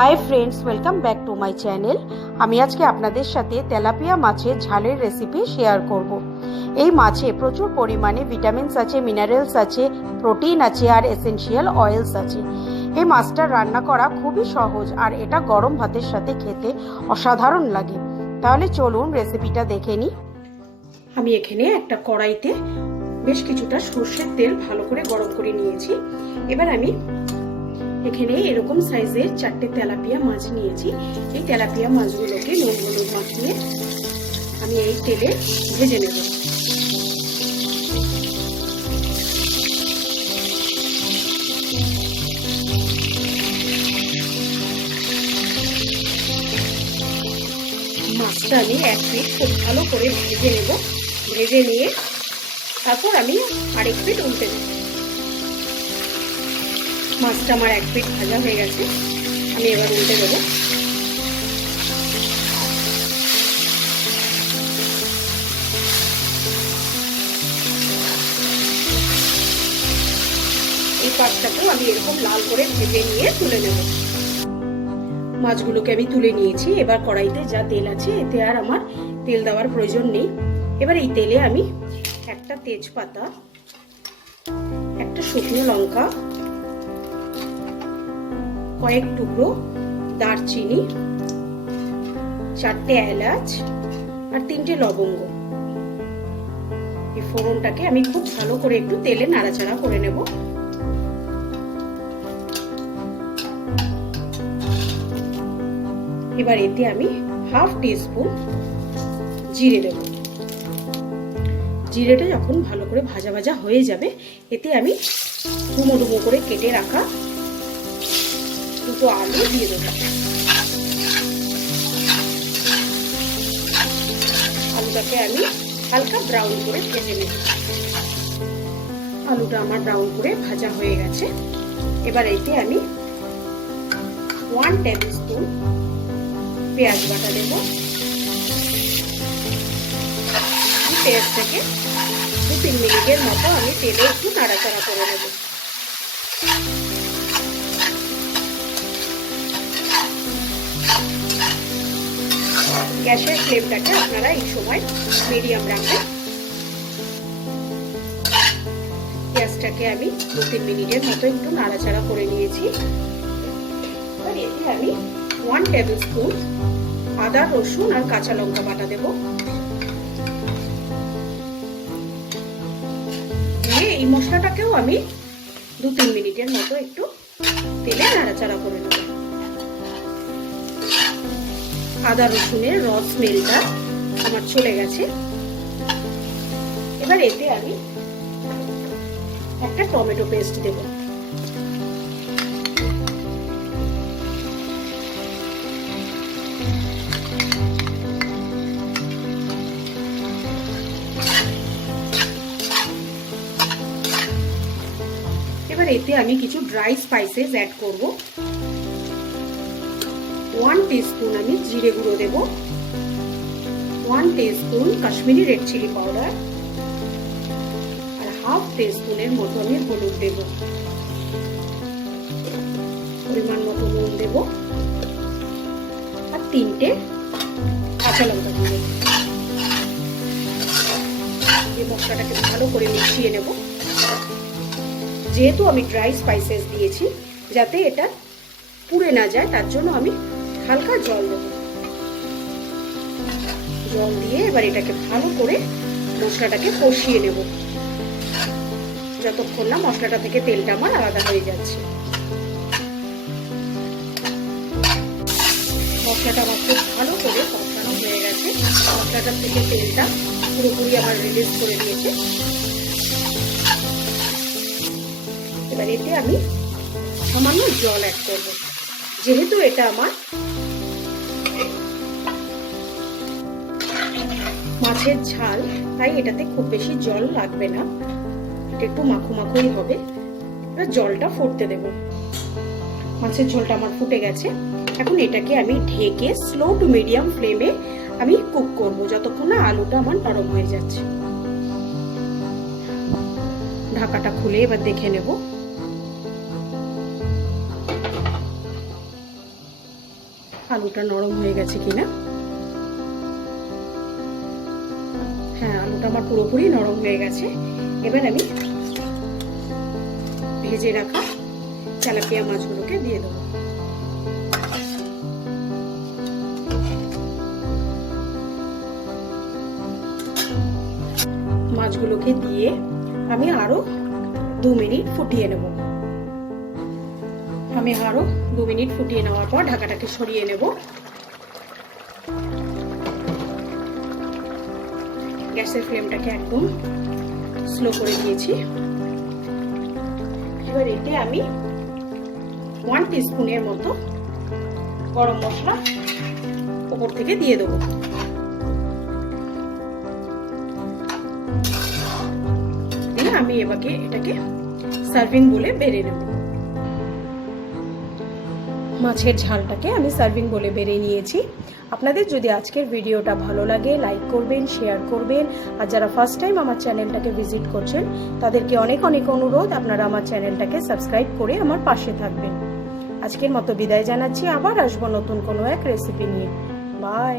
Hi friends, welcome back to my channel. আমি আজকে আপনাদের সাথে তেলাপিয়া মাছের ঝালের রেসিপি শেয়ার করব। এই মাছে প্রচুর পরিমাণে ভিটামিনস আছে, মিনারেলস আছে, প্রোটিন আছে আর এসেনশিয়াল অয়েলস আছে। এই মাছটা রান্না করা খুবই সহজ আর এটা গরম ভাতের সাথে খেতে অসাধারণ লাগে। তাহলে চলুন রেসিপিটা দেখে নিই। আমি এখানে একটা কড়াইতে বেশ কিছুটা সর্ষের তেল ভালো করে গরম করে নিয়েছি। এবার আমি এখানে এরকম সাইজের 4টে তেলাপিয়া মাছ নিয়েছি। এই তেলাপিয়া মাছগুলোকে নুন হলুদ মাখিয়ে আমি এই তেলে ভেজে নেব। মাছটা আমি এক পিঠ খুব ভালো করে ভেজে নেব। ভেজে নিয়ে তারপর আমি আরেক পিঠ উল্টে দেব। মাছটা আমার এক পিঠ ভাজা হয়ে গেছে, আমি এবার উল্টে দেবো। এই পাশটাকেও আমি এরকম লাল করে ভেজে নিয়ে তুলে নেব। মাছগুলোকে আমি তুলে নিয়েছি। এবার কড়াইতে যা তেল আছে এতে আর আমার তেল দেওয়ার প্রয়োজন নেই। এবার এই তেলে আমি একটা তেজপাতা, একটা শুকনো লঙ্কা, কয়েক টুকরো দারচিনি, 4টে এলাচ আর 3টে লবঙ্গ, এই ফোড়নটাকে আমি খুব ভালো করে একটু তেলে নাড়াচাড়া করে নেব। এবার এতে আমি হাফ টিস্পুন জিরে দেব। জিরেটা যখন ভালো করে ভাজা ভাজা হয়ে যাবে এতে আমি ডুমো ডুমো করে কেটে রাখা দুটো আলু দিয়ে দেবো। আলুটাকে আমি হালকা ব্রাউন করে ভেজে নেব। আলুটা আমার ব্রাউন করে ভাজা হয়ে গেছে। এবার এতে আমি 1 টেবিল স্পুন পেঁয়াজ বাটা দেব। পেঁয়াজটাকে 2-3 মিনিটের মতো আমি তেলে একটু নাড়াচাড়া করে নেব। গ্যাসের ফ্লেমটাকে আপনারা এই সময় মিডিয়াম রাখবেন। পেঁয়াজটাকে আমি 2-3 মিনিটের মতো একটু নাড়াচাড়া করে নিয়েছি। এবার এতে আমি 1 টেবিল স্পুন আদা, রসুন আর কাঁচা লঙ্কা বাটা দেব। এই মশলাটাকেও আমি 2-3 মিনিটের মতো একটু তেলে নাড়াচাড়া করে নেব। আদা রসুনের রস স্মেলটা আমার চলে গেছে। এবার এতে আমি একটা টমেটো পেস্ট দেব। এবার এতে আমি কিছু ড্রাই স্পাইসেস অ্যাড করব। 1 টিস্পুন আমি জিরে গুঁড়ো দেব, 1 teaspoon Kashmiri red chilli powder আর হাফ টিস্পুনের মতো আমি হলুদ দেব। পরিমাণ মতো নুন দেব আর 3টে কাঁচা লঙ্কা দেব। এই মশলাটাকে ভালো করে মিশিয়ে নেব। যেহেতু আমি ড্রাই স্পাইসেস দিয়েছি, যাতে এটা পুড়ে না যায় তার জন্য আমি হালকা জল দেব। জল দিয়ে এবার এটাকে ভালো করে মশলাটাকে কষিয়ে নেব যতক্ষণ না মশলাটা থেকে তেলটা আমার আলাদা হয়ে যাচ্ছে। মশলাটা আমার খুব ভালো করে কষানো হয়ে গেছে। মশলাটার থেকে তেলটা পুরোপুরি আমার রিলিজ করে দিয়েছে। এবার এতে আমি সামান্য জল অ্যাড করব। যেহেতু এটা আমার মাছের ঝাল, তাই এটাতে খুব বেশি জল লাগবে না, এটা একটু মাখো মাখোই হবে। এবার জলটা ফুটতে দেব। মাছের ঝোলটা আমার ফুটে গেছে। এখন এটাকে আমি ঢেকে স্লো টু মিডিয়াম ফ্লেমে আমি কুক করব যতক্ষণ না আলুটা আমার নরম হয়ে যাচ্ছে। ঢাকাটা খুলে এবার দেখে নেব। আলুটা নরম হয়ে গেছে কিনা। হ্যাঁ, আলুটা আমার পুরোপুরি নরম হয়ে গেছে। এবার আমি ভেজে রাখা তেলাপিয়া মাছগুলোকে দিয়ে দেবো। মাছগুলোকে দিয়ে আমি আরো 2 মিনিট ফুটিয়ে নেব। আমি আরো 2 মিনিট ফুটিয়ে নেওয়ার পর ঢাকাটাকে সরিয়ে নেব। গ্যাসের ফ্লেমটাকে একদম স্লো করে দিয়েছি। এবার এতে আমি 1 টিস্পুনের মতো গরম মশলা উপর থেকে দিয়ে দেবো। দিয়ে আমি এটাকে সার্ভিং বলে বেড়ে নেব। মাছের ঝালটাকে আমি সার্ভিং বলে বেড়ে নিয়েছি। আপনাদের যদি আজকের ভিডিওটা ভালো লাগে লাইক করবেন, শেয়ার করবেন। আর যারা ফার্স্ট টাইম আমার চ্যানেলটাকে ভিজিট করছেন তাদেরকে অনেক অনেক অনুরোধ, আপনারা আমার চ্যানেলটাকে সাবস্ক্রাইব করে আমার পাশে থাকবেন। আজকের মতো বিদায় জানাচ্ছি, আবার আসবো নতুন কোনো এক রেসিপি নিয়ে। বাই।